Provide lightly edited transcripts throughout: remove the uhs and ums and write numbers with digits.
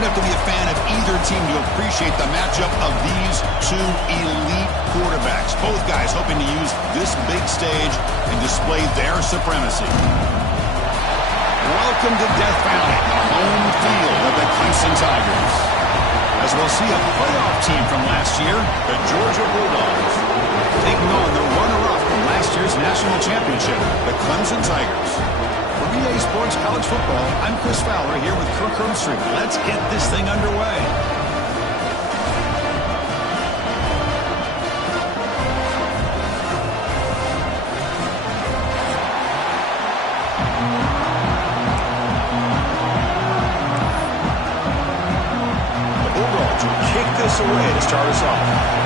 don't have to be a fan of either team to appreciate the matchup of these two elite quarterbacks. Both guys hoping to use this big stage and display their supremacy. Welcome to Death Valley, the home field of the Clemson Tigers. As we'll see a playoff team from last year, the Georgia Bulldogs, taking on the runner-up from last year's national championship, the Clemson Tigers. For EA Sports College Football, I'm Chris Fowler here with Kirk Herbstreit. Let's get this thing underway. The Bulldogs will kick this away to start us off.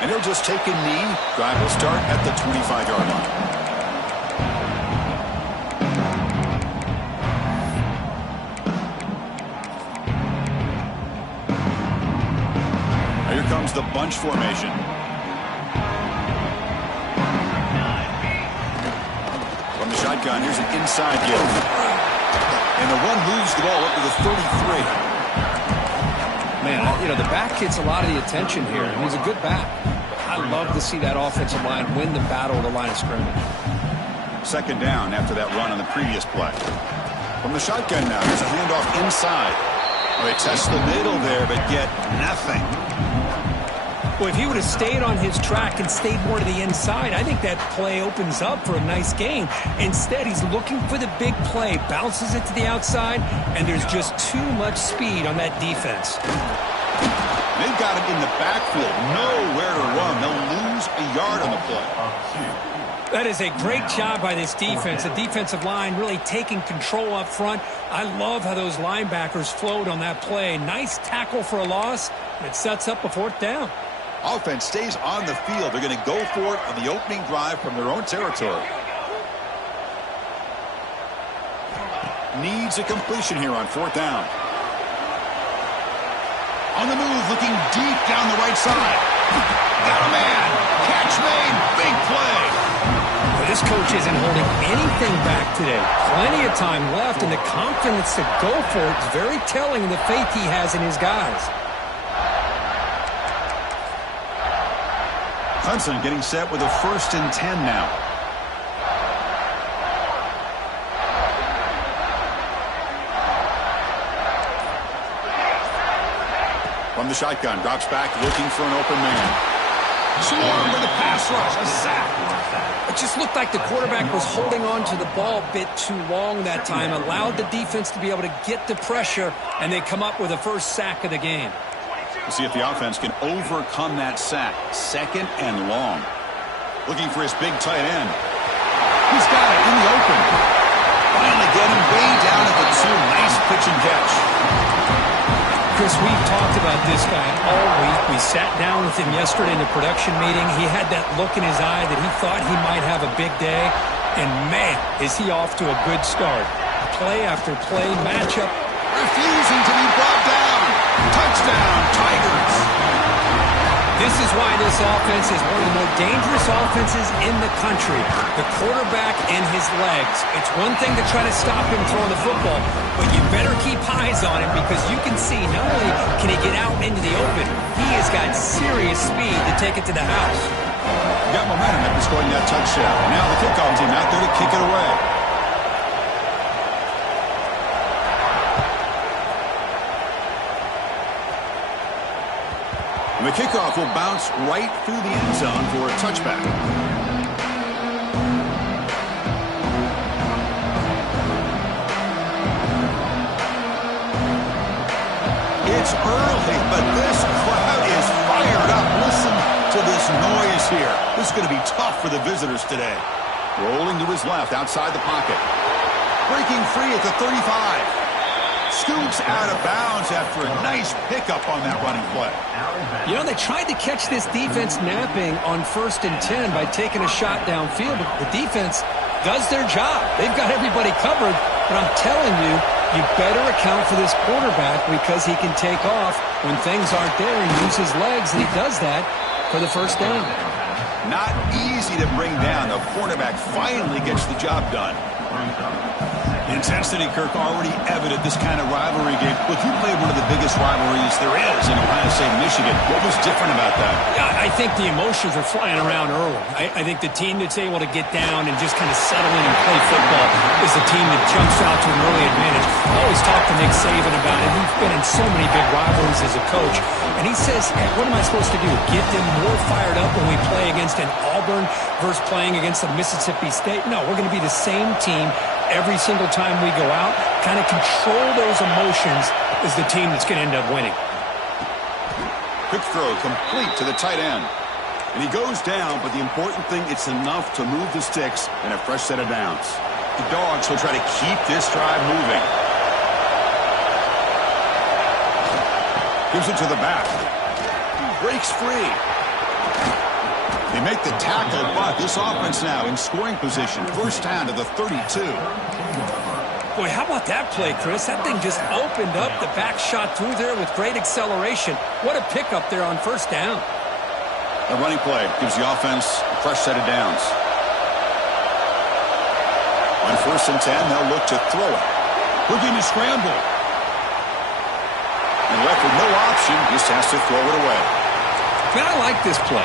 And he'll just take a knee. Drive will start at the 25-yard line. Now here comes the bunch formation. From the shotgun, here's an inside give. And the run moves the ball up to the 33. Man, you know, the back gets a lot of the attention here, and he's a good back. I love to see that offensive line win the battle at the line of scrimmage. Second down after that run on the previous play. From the shotgun now, there's a handoff inside. Oh, they test the middle there, but get nothing. Well, if he would have stayed on his track and stayed more to the inside, I think that play opens up for a nice game. Instead, he's looking for the big play, bounces it to the outside, and there's just too much speed on that defense. They've got him in the backfield, nowhere to run. They'll lose a yard on the play. That is a great job by this defense. The defensive line really taking control up front. I love how those linebackers flowed on that play. Nice tackle for a loss. It sets up a fourth down. Offense stays on the field. They're going to go for it on the opening drive from their own territory. Needs a completion here on fourth down. On the move, looking deep down the right side. Got a man. Catch made. Big play. Well, this coach isn't holding anything back today. Plenty of time left, and the confidence to go for it is very telling of the faith he has in his guys. Clemson getting set with a 1st and 10 now. From the shotgun, drops back, looking for an open man. Swarm with a pass rush, a sack. It just looked like the quarterback was holding on to the ball a bit too long that time, allowed the defense to be able to get the pressure, and they come up with the first sack of the game. We'll see if the offense can overcome that sack. 2nd and long. Looking for his big tight end. He's got it in the open. Finally get him way down at the 2. Nice pitch and catch. Chris, we've talked about this guy all week. We sat down with him yesterday in the production meeting. He had that look in his eye that he thought he might have a big day. And, man, is he off to a good start. Play after play, matchup. Refusing to be brought down. Touchdown, Tigers. This is why this offense is one of the more dangerous offenses in the country. The quarterback and his legs. It's one thing to try to stop him throwing the football, but you better keep eyes on him because you can see not only can he get out into the open, he has got serious speed to take it to the house. Got momentum after scoring that touchdown. Now the kickoff team out there to kick it away. And the kickoff will bounce right through the end zone for a touchback. It's early, but this crowd is fired up. Listen to this noise here. This is going to be tough for the visitors today. Rolling to his left outside the pocket. Breaking free at the 35. Scoots out of bounds after a nice pickup on that running play. You know, they tried to catch this defense napping on 1st and 10 by taking a shot downfield, but the defense does their job. They've got everybody covered, but I'm telling you, you better account for this quarterback because he can take off when things aren't there and use his legs, and he does that for the first down. Not easy to bring down. The cornerback finally gets the job done. Intensity, Kirk, already evident this kind of rivalry game. Look, you played one of the biggest rivalries there is in Ohio State, Michigan. What was different about that? I think the emotions are flying around early. I think the team that's able to get down and just kind of settle in and play football is the team that jumps out to an early advantage. I always talk to Nick Saban about it. He's been in so many big rivalries as a coach. And he says, hey, what am I supposed to do? Get them more fired up when we play against an Auburn versus playing against a Mississippi State? No, we're going to be the same team every single time we go out. Kind of control those emotions is the team that's going to end up winning. Quick throw complete to the tight end. And he goes down, but the important thing, it's enough to move the sticks and a fresh set of downs. The Dogs will try to keep this drive moving. Gives it to the back. Breaks free. They make the tackle, but this offense now in scoring position. First down to the 32. Boy, how about that play, Chris? That thing just opened up. The back shot through there with great acceleration. What a pickup there on first down. A running play gives the offense a fresh set of downs. On 1st and 10, they'll look to throw it. Looking to scramble. And left with no option, just has to throw it away. Man, I like this play.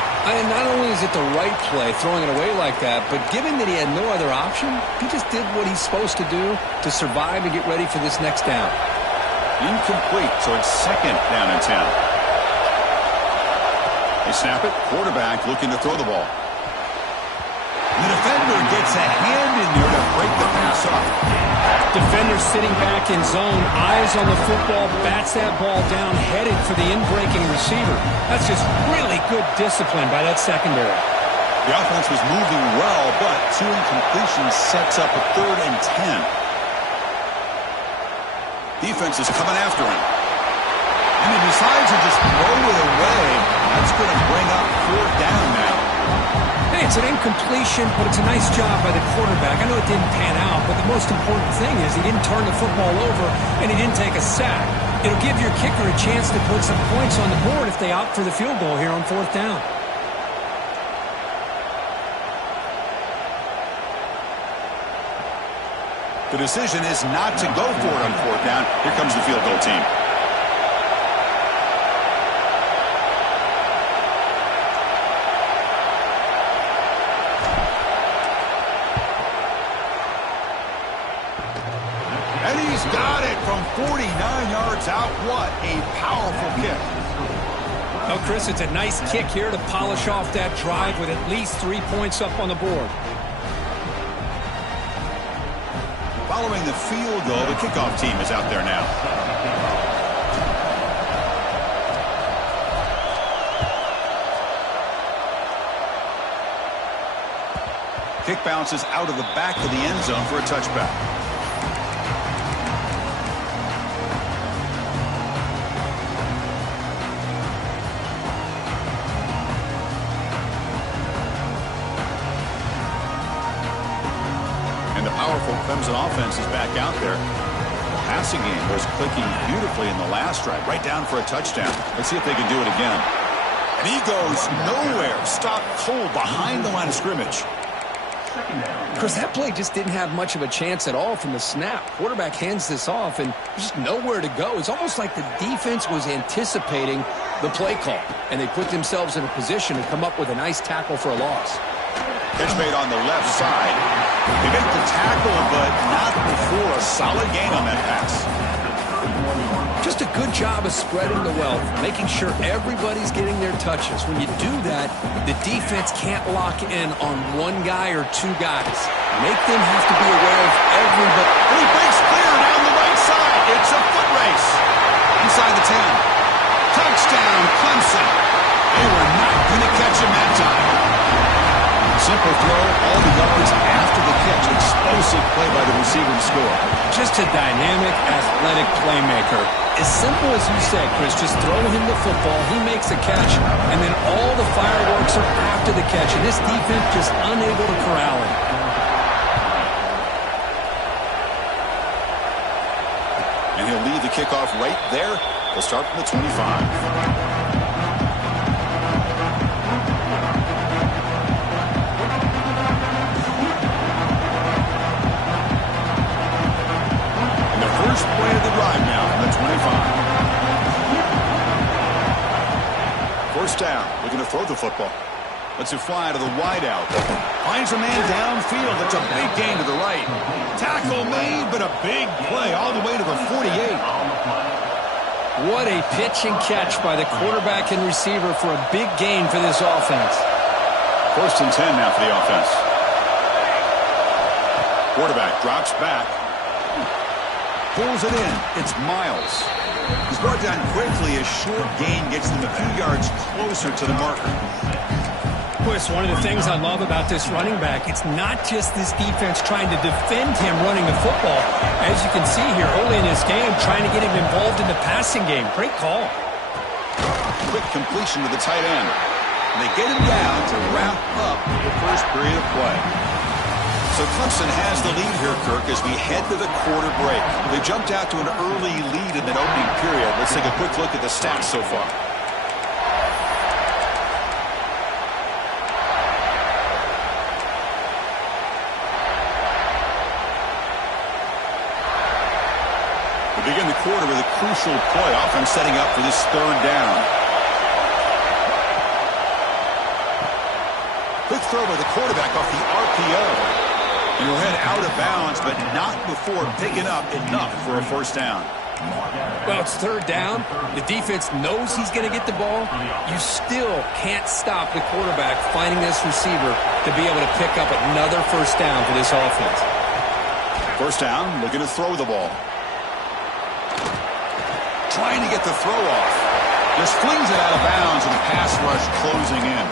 Not only is it the right play, throwing it away like that, but given that he had no other option, he just did what he's supposed to do to survive and get ready for this next down. Incomplete, so it's 2nd down and 10. They snap it. Quarterback looking to throw the ball. The defender gets a hand in there to break the pass up. Defender sitting back in zone, eyes on the football, bats that ball down, headed for the in-breaking receiver. That's just really good discipline by that secondary. The offense was moving well, but 2 incompletions sets up a 3rd and 10. Defense is coming after him. And he decides to just throw it away. That's going to bring up 4th down now. Hey, it's an incompletion, but it's a nice job by the quarterback. I know it didn't pan out, but the most important thing is he didn't turn the football over and he didn't take a sack. It'll give your kicker a chance to put some points on the board if they opt for the field goal here on 4th down. The decision is not to go for it on 4th down. Here comes the field goal team. And he's got it from 49 yards out. What a powerful kick. Oh, Chris, it's a nice kick here to polish off that drive with at least 3 points up on the board. Following the field goal, the kickoff team is out there now. Kick bounces out of the back of the end zone for a touchback. And the powerful Clemson offense is back out there. The passing game was clicking beautifully in the last drive, right down for a touchdown. Let's see if they can do it again. And he goes nowhere. Stopped cold behind the line of scrimmage. Chris, that play just didn't have much of a chance at all from the snap. Quarterback hands this off and just nowhere to go. It's almost like the defense was anticipating the play call, and they put themselves in a position to come up with a nice tackle for a loss. Catch made on the left side. They make the tackle, but not before a solid gain on that pass. Just a good job of spreading the wealth, making sure everybody's getting their touches. When you do that, the defense can't lock in on one guy or 2 guys. Make them have to be aware of everybody. And he breaks clear down the right side. It's a foot race. Inside the 10. Touchdown, Clemson. They were not going to catch him that time. Simple throw, all the yards after the catch. Explosive play by the receiver to score. Just a dynamic, athletic playmaker. As simple as you said, Chris, just throw him the football, he makes a catch, and then all the fireworks are after the catch, and this defense just unable to corral him. And he'll lead the kickoff right there. They'll start from the 25. football. Lets it fly to the wideout. Finds a man downfield. That's a big gain to the right. Tackle made, but a big play all the way to the 48. What a pitch and catch by the quarterback and receiver for a big gain for this offense. 1st and 10 now for the offense. Quarterback drops back. Pulls it in. It's Miles. He's brought down quickly. A short gain gets them a few yards closer to the marker. Chris, one of the things I love about this running back, it's not just this defense trying to defend him running the football. As you can see here early in this game, trying to get him involved in the passing game. Great call. Quick completion to the tight end. And they get him down to wrap up the first period of play. So Clemson has the lead here, Kirk, as we head to the quarter break. They jumped out to an early lead in that opening period. Let's take a quick look at the stats so far. We begin the quarter with a crucial play. Offense setting up for this 3rd down. Quick throw by the quarterback off the RPO. And he'll head out of bounds, but not before picking up enough for a 1st down. Well, it's 3rd down. The defense knows he's going to get the ball. You still can't stop the quarterback finding this receiver to be able to pick up another 1st down for this offense. 1st down, looking to throw the ball. Trying to get the throw off. Just flings it out of bounds, and the pass rush closing in.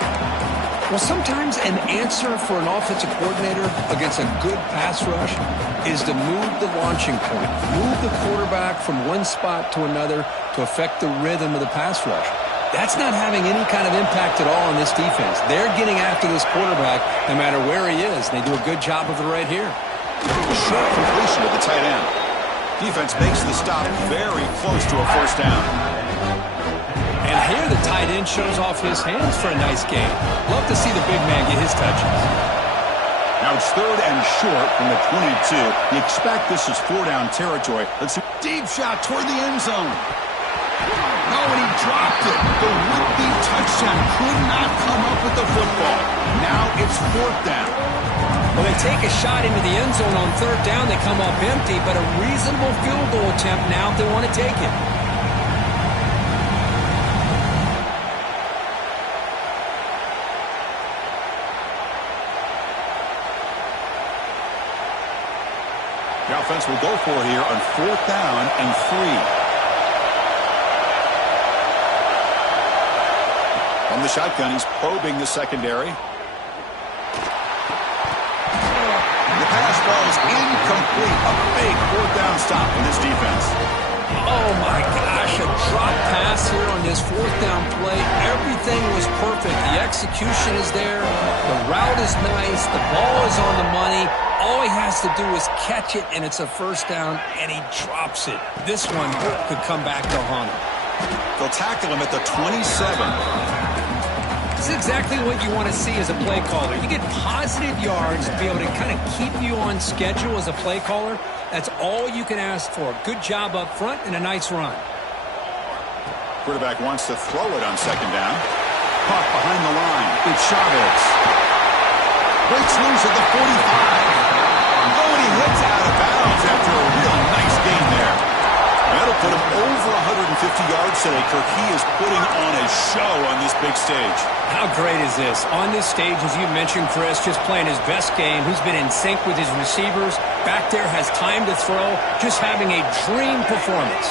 Well, sometimes an answer for an offensive coordinator against a good pass rush is to move the launching point, move the quarterback from one spot to another to affect the rhythm of the pass rush. That's not having any kind of impact at all on this defense. They're getting after this quarterback no matter where he is. They do a good job of it right here. Short completion to the tight end. Defense makes the stop very close to a 1st down. And here the tight end shows off his hands for a nice game. Love to see the big man get his touches. Now it's 3rd and short from the 22. You expect this is 4-down territory. Let's see. Deep shot toward the end zone. No, and he dropped it. The would-be touchdown could not come up with the football. Now it's 4th down. Well, they take a shot into the end zone on 3rd down. They come up empty, but a reasonable field goal attempt now if they want to take it. The offense will go for it here on 4th down and 3. From the shotgun, he's probing the secondary. The pass falls incomplete. A big 4th down stop for this defense. Oh, my gosh, a drop pass here on this 4th down play. Everything was perfect. The execution is there. The route is nice. The ball is on the money. All he has to do is catch it, and it's a 1st down, and he drops it. This one could come back to haunt him. They'll tackle him at the 27. This is exactly what you want to see as a play caller. You get positive yards to be able to kind of keep you on schedule as a play caller. That's all you can ask for. Good job up front and a nice run. Quarterback wants to throw it on 2nd down. Caught behind the line. It's Chavez. Breaks loose at the 45. Oh, and he hits out of bounds after a real nice gain there. That'll put him over 150 yards today, Kirk. He is putting on a show on this big stage. How great is this? On this stage, as you mentioned, Chris, just playing his best game. He's been in sync with his receivers. Back there, has time to throw. Just having a dream performance.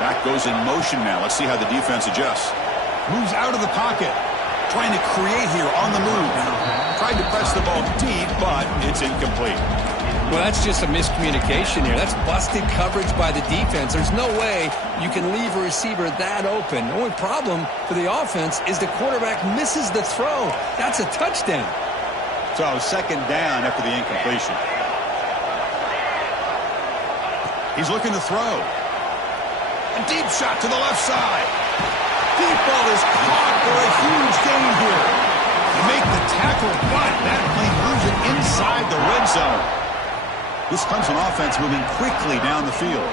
Back goes in motion now. Let's see how the defense adjusts. Moves out of the pocket. Trying to create here on the move. Tried to press the ball deep, but it's incomplete. Well, that's just a miscommunication here. That's busted coverage by the defense. There's no way you can leave a receiver that open. The only problem for the offense is the quarterback misses the throw. That's a touchdown. So 2nd down after the incompletion. He's looking to throw. A deep shot to the left side. Deep ball is caught for a huge gain here. They make the tackle, but that plane moves it inside the red zone. This Clemson offense moving quickly down the field.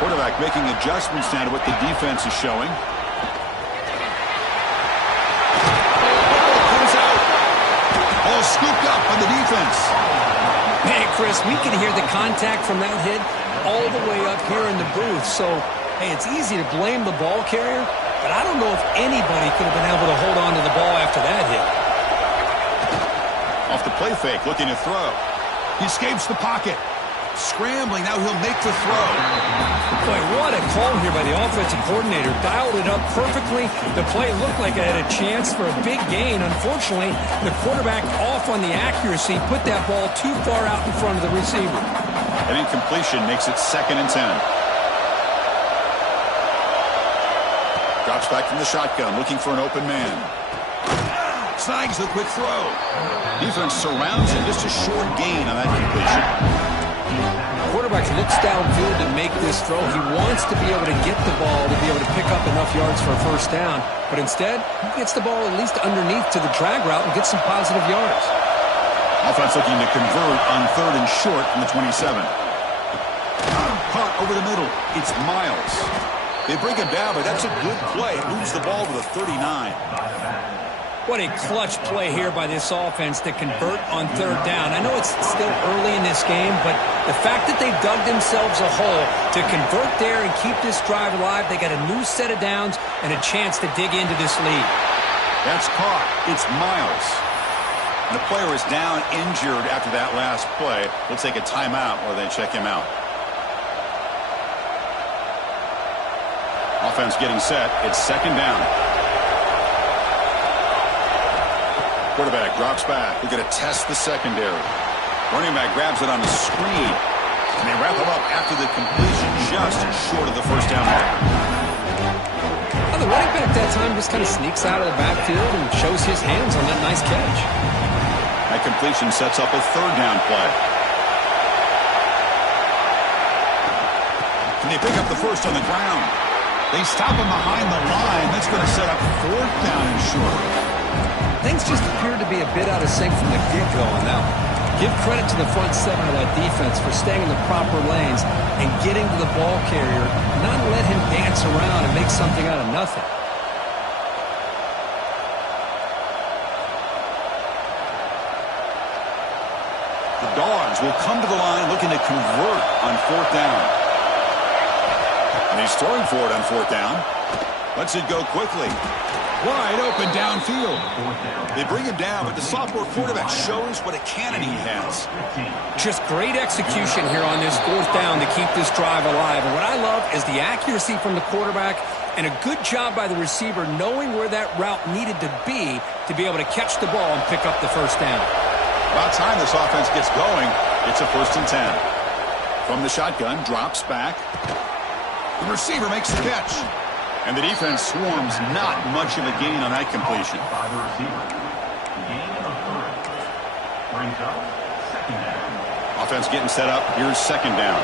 Quarterback making adjustments now to what the defense is showing. defense. Hey, Chris, we can hear the contact from that hit all the way up here in the booth. So, hey, it's easy to blame the ball carrier, but I don't know if anybody could have been able to hold on to the ball after that hit. Off the play fake, looking to throw. He escapes the pocket. Scrambling, now he'll make the throw. Boy, what a call here by the offensive coordinator. Dialed it up perfectly. The play looked like it had a chance for a big gain. Unfortunately, the quarterback off on the accuracy, put that ball too far out in front of the receiver. An incompletion makes it 2nd and 10. Drops back from the shotgun, looking for an open man. Snags the quick throw. Defense surrounds him, just a short gain on that completion. Quarterback looks downfield to make this throw. He wants to be able to get the ball to be able to pick up enough yards for a first down. But instead, he gets the ball at least underneath to the drag route and gets some positive yards. Offense looking to convert on 3rd and short from the 27. Caught over the middle. It's Miles. They bring him down, but that's a good play. Moves the ball to the 39. What a clutch play here by this offense to convert on 3rd down. I know it's still early in this game, but the fact that they dug themselves a hole to convert there and keep this drive alive, they got a new set of downs and a chance to dig into this lead. That's caught. It's Miles. The player is down injured after that last play. We'll take a timeout while they check him out. Offense getting set. It's 2nd down. Quarterback drops back. We're going to test the secondary. Running back grabs it on the screen. And they wrap him up after the completion just short of the first down marker. Well, the running back that time just kind of sneaks out of the backfield and shows his hands on that nice catch. That completion sets up a 3rd down play. And they pick up the first on the ground. They stop him behind the line. That's going to set up 4th down and short. Things just appeared to be a bit out of sync from the get-go on that one. Give credit to the front 7 of that defense for staying in the proper lanes and getting to the ball carrier, not let him dance around and make something out of nothing. The Dogs will come to the line looking to convert on 4th down. And he's throwing for it on 4th down. Lets it go quickly. Wide open downfield. They bring him down, but the sophomore quarterback shows what a cannon he has. Just great execution here on this 4th down to keep this drive alive. And what I love is the accuracy from the quarterback and a good job by the receiver knowing where that route needed to be able to catch the ball and pick up the first down. About time this offense gets going. It's a 1st and 10. From the shotgun, drops back. The receiver makes the catch. And the defense swarms, not much of a gain on that completion. Offense getting set up. Here's 2nd down.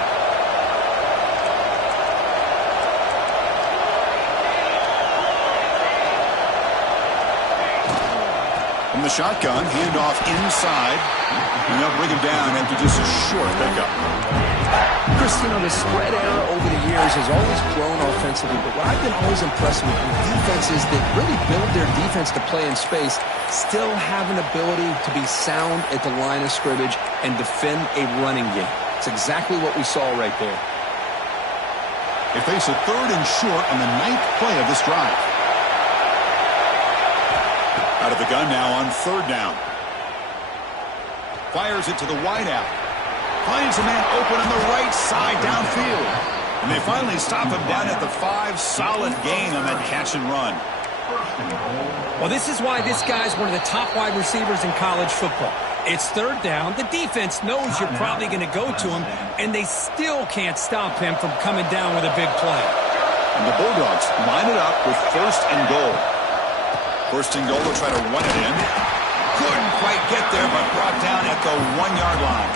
From the shotgun, handoff inside. And they'll bring him down after just a short pickup. Chris, you know, the spread era over the years has always grown offensively, but what I've been always impressed with defenses that really build their defense to play in space still have an ability to be sound at the line of scrimmage and defend a running game. It's exactly what we saw right there. They face a 3rd and short on the 9th play of this drive. Out of the gun now on 3rd down. Fires it to the wideout. Finds a man open on the right side downfield. And they finally stop him down at the 5. Solid gain on that catch and run. Well, this is why this guy's one of the top wide receivers in college football. It's 3rd down. The defense knows you're probably going to go to him, and they still can't stop him from coming down with a big play. And the Bulldogs line it up with 1st and goal. 1st and goal to try to run it in. Couldn't quite get there, but brought down at the 1-yard line.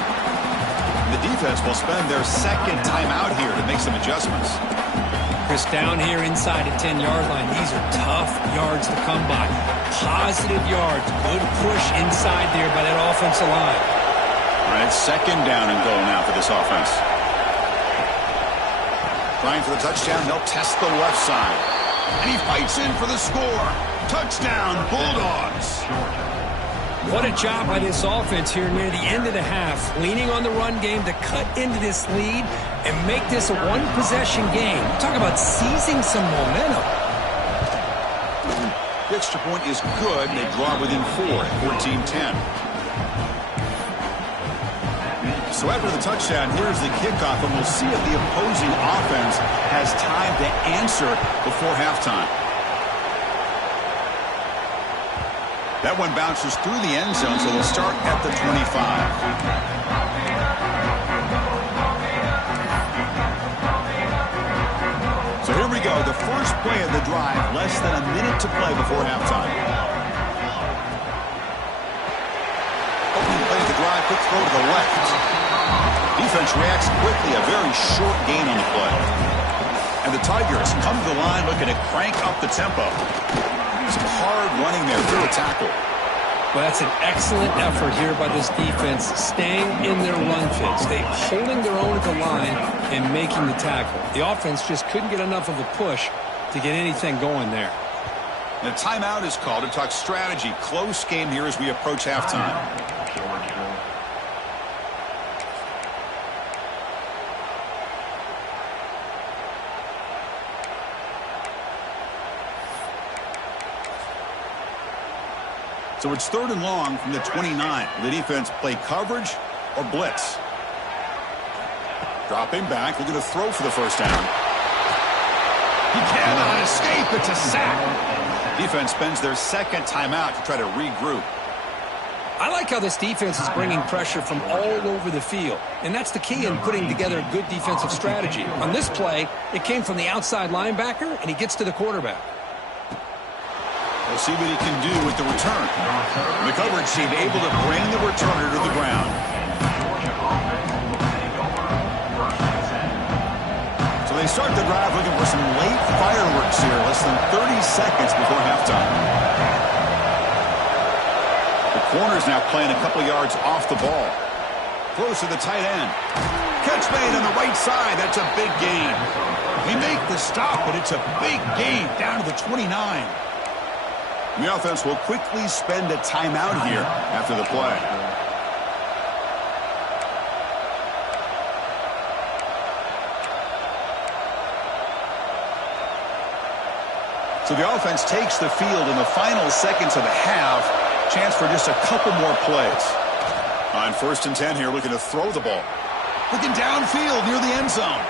The defense will spend their 2nd timeout here to make some adjustments. Chris, down here inside the 10-yard line, these are tough yards to come by. Positive yards, good push inside there by that offensive line. All right, 2nd down and goal now for this offense. Trying for the touchdown, they'll test the left side. And he fights in for the score. Touchdown, Bulldogs. What a job by this offense here near the end of the half, leaning on the run game to cut into this lead and make this a one-possession game. Talk about seizing some momentum. The extra point is good. They draw within 4 at 14-10. So after the touchdown, here's the kickoff, and we'll see if the opposing offense has time to answer before halftime. That one bounces through the end zone, so they'll start at the 25. So here we go, the first play of the drive, less than a minute to play before halftime. Opening play of the drive, quick throw to the left. Defense reacts quickly, a very short gain on the play. And the Tigers come to the line looking to crank up the tempo. Some hard running there through a tackle. Well, that's an excellent effort here by this defense, staying in their run fits. They're holding their own at the line and making the tackle. The offense just couldn't get enough of a push to get anything going there. And a timeout is called to talk strategy. Close game here as we approach halftime. So it's 3rd and long from the 29. The defense play coverage or blitz. Dropping back, looking to throw for the first down. He cannot escape. It's a sack. Defense spends their second timeout to try to regroup. I like how this defense is bringing pressure from all over the field, and that's the key in putting together a good defensive strategy. On this play, it came from the outside linebacker, and he gets to the quarterback. We'll see what he can do with the return. The coverage team able to bring the returner to the ground. So they start the drive looking for some late fireworks here, less than 30 seconds before halftime. The corner's now playing a couple yards off the ball. Close to the tight end. Catch made on the right side. That's a big gain. They make the stop, but it's a big gain down to the 29. The offense will quickly spend a timeout here after the play. So the offense takes the field in the final seconds of the half. Chance for just a couple more plays. On 1st and 10 here, looking to throw the ball. Looking downfield near the end zone.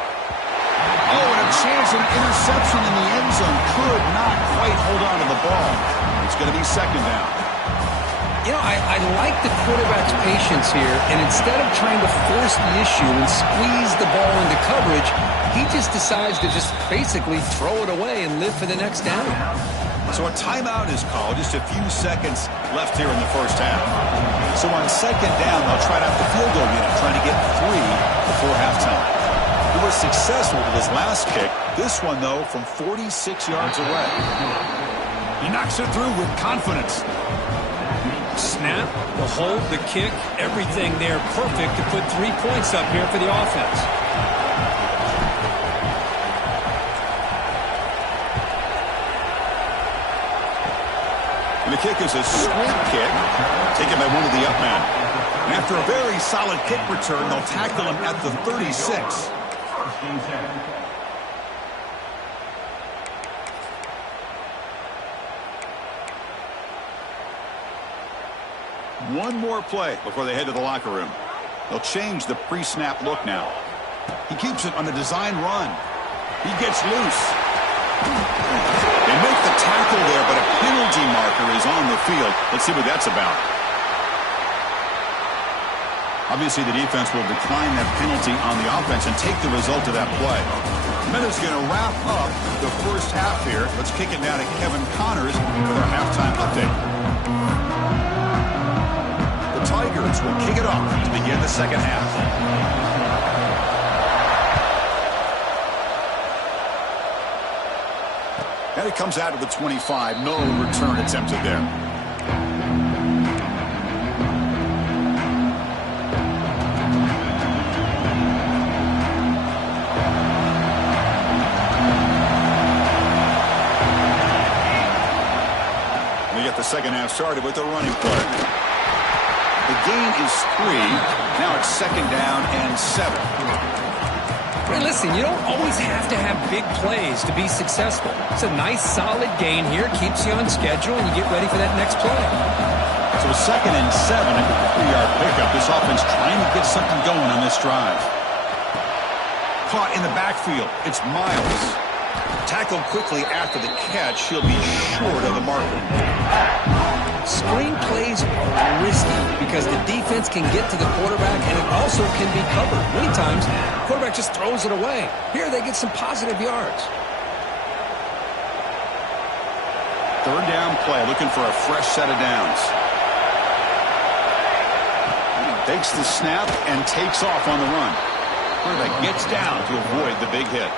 Oh, and a chance of interception in the end zone. Could not quite hold on to the ball. It's going to be 2nd down. You know, I like the quarterback's patience here, and instead of trying to force the issue and squeeze the ball into coverage, he just decides to just basically throw it away and live for the next down. So a timeout is called. Just a few seconds left here in the first half. So on 2nd down, they'll try out the field goal unit, trying to get 3 before halftime. He was successful with his last kick. This one, though, from 46 yards away. He knocks it through with confidence. Snap, the hold, the kick, everything there perfect to put 3 points up here for the offense. And the kick is a squib kick, taken by one of the up men. And after a very solid kick return, they'll tackle him at the 36. One more play before they head to the locker room. They'll change the pre-snap look now. He keeps it on a design run. He gets loose. They make the tackle there, but a penalty marker is on the field. Let's see what that's about. Obviously, the defense will decline that penalty on the offense and take the result of that play. Minutes going to wrap up the first half here. Let's kick it now to Kevin Connors with our halftime update. The Tigers will kick it off to begin the second half. And it comes out of the 25. No return attempted there. We get the second half started with the running play. The gain is 3. Now it's 2nd down and 7. Hey, listen, you don't always have to have big plays to be successful. It's a nice, solid gain here. Keeps you on schedule, and you get ready for that next play. So 2nd and 7 at the 3-yard pickup. This offense trying to get something going on this drive. Caught in the backfield. It's Miles. Tackled quickly after the catch. He'll be short of the marker. Screen plays are risky because the defense can get to the quarterback, and it also can be covered. Many times, the quarterback just throws it away. Here, they get some positive yards. 3rd down play, looking for a fresh set of downs. Takes the snap and takes off on the run. Quarterback gets down to avoid the big hit.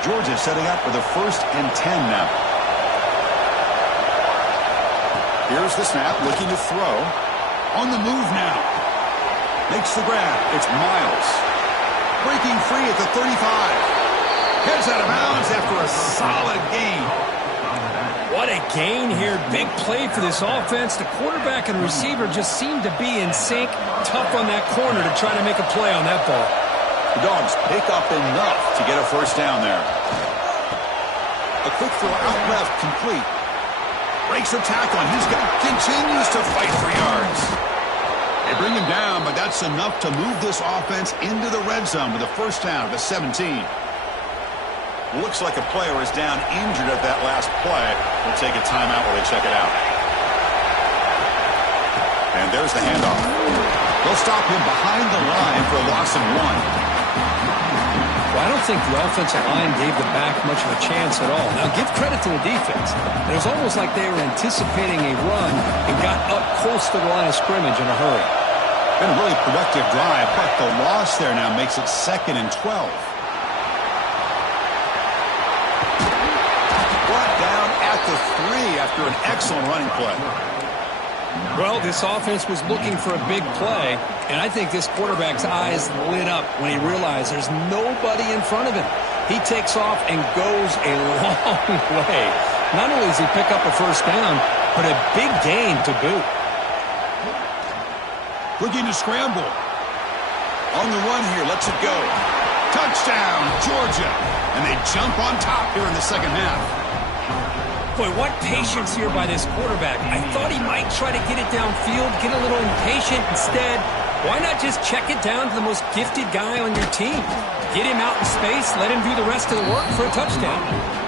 Georgia setting up for the 1st and 10 now. Here's the snap, looking to throw. On the move now. Makes the grab. It's Miles. Breaking free at the 35. Heads out of bounds after a solid gain. What a gain here. Big play for this offense. The quarterback and receiver just seem to be in sync. Tough on that corner to try to make a play on that ball. The Dogs pick up enough to get a 1st down there. A quick throw out left, complete. Breaks the tackle, and continues to fight for yards. They bring him down, but that's enough to move this offense into the red zone with a 1st down at the 17. Looks like a player is down injured at that last play. We'll take a timeout while they check it out. And there's the handoff. They'll stop him behind the line for a loss of 1. Well, I don't think the offensive line gave the back much of a chance at all. Now, give credit to the defense. It was almost like they were anticipating a run and got up close to the line of scrimmage in a hurry. Been a really productive drive, but the loss there now makes it 2nd and 12. Brought down at the 3 after an excellent running play. Well, this offense was looking for a big play, and I think this quarterback's eyes lit up when he realized there's nobody in front of him. He takes off and goes a long way. Not only does he pick up a 1st down, but a big gain to boot. Looking to scramble. On the run here, lets it go. Touchdown, Georgia. And they jump on top here in the 2nd half. Boy, what patience here by this quarterback. I thought he might try to get it downfield, get a little impatient. Instead, why not just check it down to the most gifted guy on your team? Get him out in space, let him do the rest of the work for a touchdown.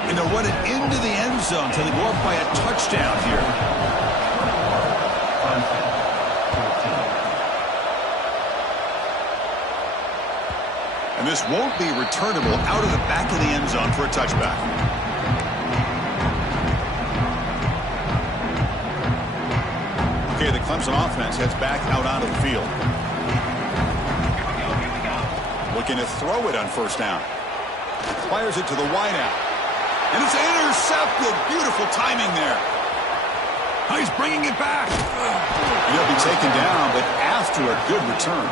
And they'll run it into the end zone until they go up by a touchdown here. And this won't be returnable out of the back of the end zone for a touchback. Okay, the Clemson offense heads back out onto the field. Looking to throw it on 1st down. Fires it to the wideout. And it's intercepted. Beautiful timing there. Oh, he's bringing it back. He'll be taken down, but after a good return.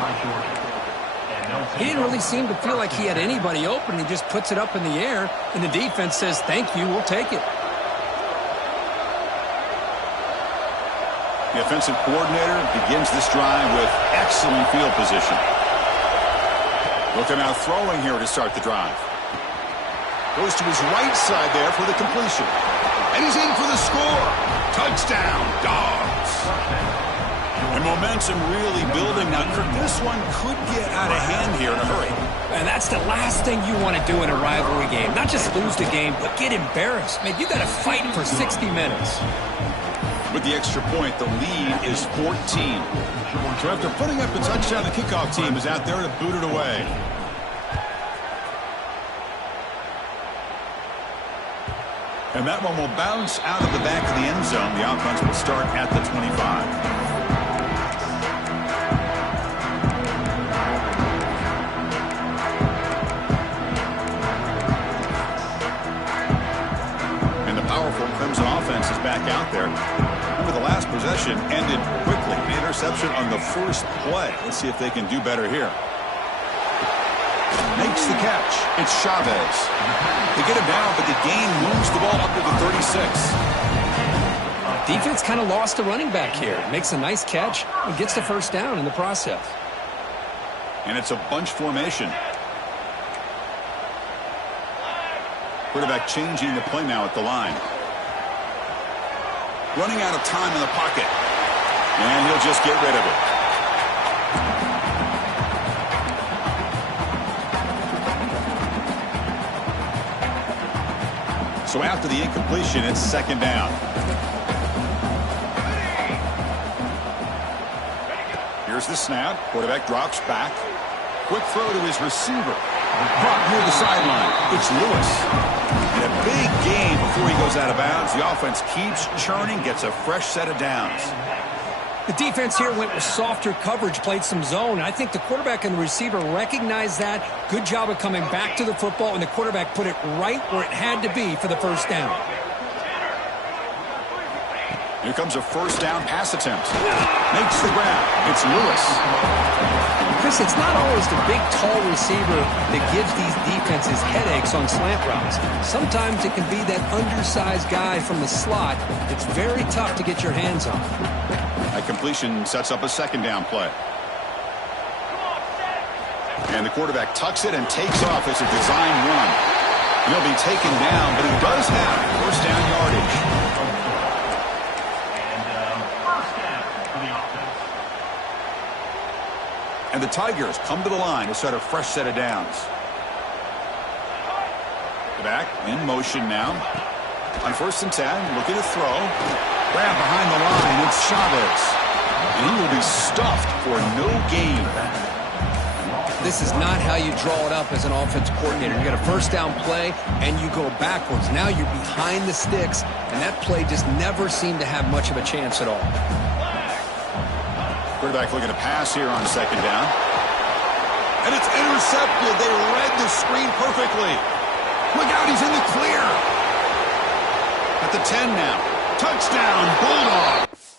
He didn't really seem to feel like he had anybody open. He just puts it up in the air, and the defense says, thank you, we'll take it. The offensive coordinator begins this drive with excellent field position. Looking out throwing here to start the drive. Goes to his right side there for the completion. And he's in for the score. Touchdown, Dogs. And momentum really building. Now, Kirk, this one could get out of hand here in a hurry. And that's the last thing you want to do in a rivalry game. Not just lose the game, but get embarrassed. Man, you got to fight for 60 minutes. With the extra point, the lead is 14. So after putting up the touchdown, the kickoff team is out there to boot it away. And that one will bounce out of the back of the end zone. The offense will start at the 25. Clemson offense is back out there. Remember, the last possession ended quickly. An interception on the first play. Let's see if they can do better here. Makes makes the catch. It's Chavez. They get him down, but the gain moves the ball up to the 36. Defense kind of lost a running back here. Makes a nice catch and gets the first down in the process. And it's a bunch formation. Quarterback changing the play now at the line. Running out of time in the pocket. And he'll just get rid of it. So after the incompletion, it's second down. Here's the snap. Quarterback drops back. Quick throw to his receiver. Caught near the sideline. It's Lewis. And a big gain before he goes out of bounds. The offense keeps churning, gets a fresh set of downs. The defense here went with softer coverage, played some zone. I think the quarterback and the receiver recognized that. Good job of coming back to the football, and the quarterback put it right where it had to be for the first down. Here comes a first down pass attempt. Makes the grab. It's Lewis. Chris, it's not always the big, tall receiver that gives these defenses headaches on slant routes. Sometimes it can be that undersized guy from the slot. It's very tough to get your hands on. That completion sets up a second down play. And the quarterback tucks it and takes off as a design run. He'll be taken down, but he does have first down yardage. And the Tigers come to the line to set a fresh set of downs. Back in motion now. On 1st and 10, looking to throw. Grab behind the line, it's Chavez. And he will be stuffed for no gain. This is not how you draw it up as an offensive coordinator. You got a first down play, and you go backwards. Now you're behind the sticks, and that play just never seemed to have much of a chance at all. Quarterback looking to pass here on second down. And it's intercepted. They read the screen perfectly. Look out, he's in the clear. At the 10 now. Touchdown, Bulldogs.